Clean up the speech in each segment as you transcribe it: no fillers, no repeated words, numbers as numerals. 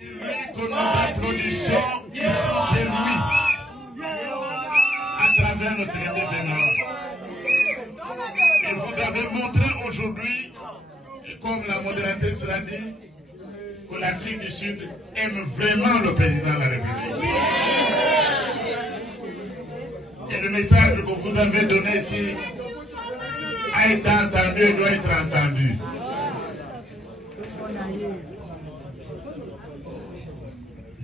Celui que nous applaudissons ici, c'est lui, à travers le secrétaire général. Et vous avez montré aujourd'hui, comme la modératrice l'a dit, que l'Afrique du Sud aime vraiment le président de la République. Et le message que vous avez donné ici a été entendu et doit être entendu.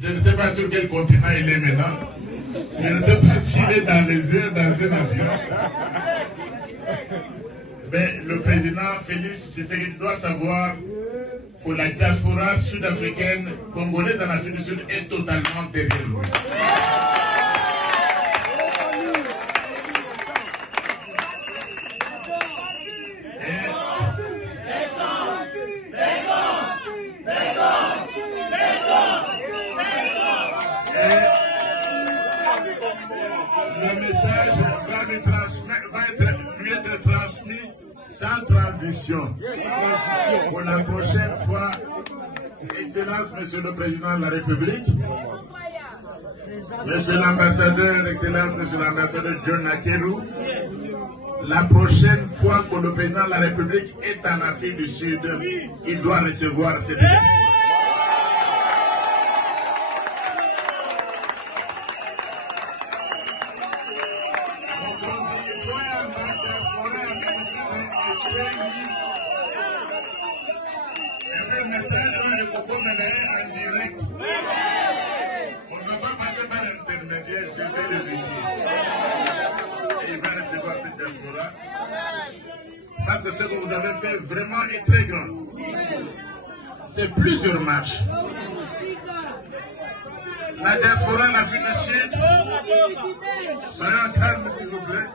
Je ne sais pas sur quel continent il est maintenant. Je ne sais pas s'il est dans les airs, dans un avion. Mais le président Félix Tshisekedi doit savoir que la diaspora sud-africaine, congolaise en Afrique du Sud, est totalement derrière lui. Le message va lui être transmis sans transition. Pour la prochaine fois, Excellence, Monsieur le Président de la République, Monsieur l'ambassadeur, Excellence, Monsieur l'ambassadeur John Akerou, la prochaine fois que le Président de la République est en Afrique du Sud, il doit recevoir cette délégation. Le message en direct. On ne va pas passer par l'intermédiaire, je vais le dire. Et il va recevoir cette diaspora. Parce que ce que vous avez fait vraiment est très grand. C'est plusieurs marches. La diaspora de l'Afrique du Sud, soyons calmes s'il vous plaît.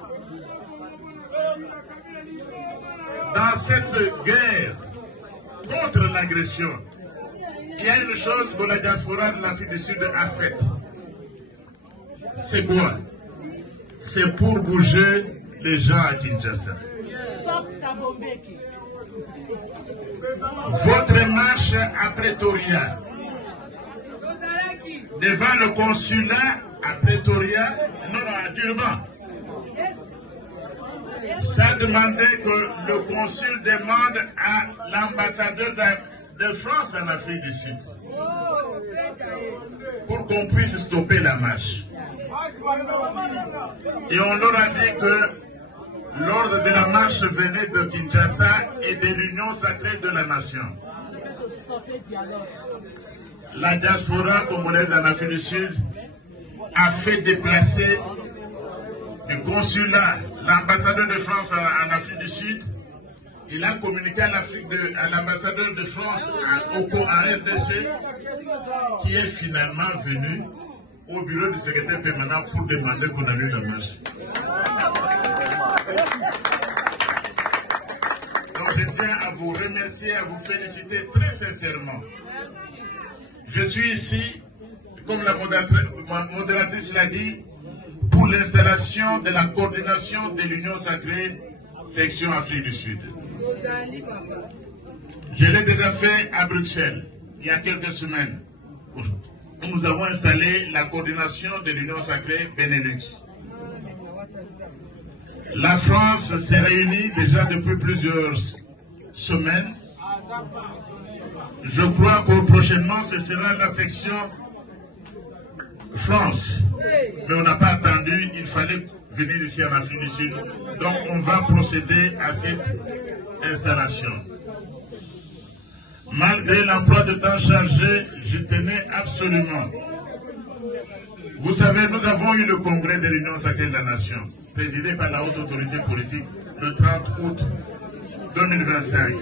Dans cette guerre contre l'agression, il y a une chose que la diaspora de l'Afrique du Sud a faite. C'est quoi? C'est pour bouger les gens à Kinshasa. Votre marche à Pretoria, devant le consulat à Pretoria, non, à Durban, ça demandait que le consul demande à l'ambassadeur de France en Afrique du Sud pour qu'on puisse stopper la marche. Et on leur a dit que l'ordre de la marche venait de Kinshasa et de l'Union sacrée de la nation. La diaspora congolaise en Afrique du Sud a fait déplacer le consulat, l'ambassadeur de France en Afrique du Sud. Il a communiqué à l'ambassadeur de France à RDC, qui est finalement venu au bureau du secrétaire permanent pour demander qu'on annule la marche. Donc je tiens à vous remercier, à vous féliciter très sincèrement. Je suis ici, comme la modératrice l'a dit, pour l'installation de la coordination de l'Union sacrée, section Afrique du Sud. Je l'ai déjà fait à Bruxelles, il y a quelques semaines. Nous avons installé la coordination de l'Union sacrée Benelux. La France s'est réunie déjà depuis plusieurs semaines. Je crois que prochainement, ce sera la section France. Mais on n'a pas attendu, il fallait venir ici en Afrique du Sud. Donc on va procéder à cette installation. Malgré l'emploi de temps chargé, je tenais absolument. Vous savez, nous avons eu le congrès de l'Union sacrée de la nation, présidé par la haute autorité politique le 30 août 2025.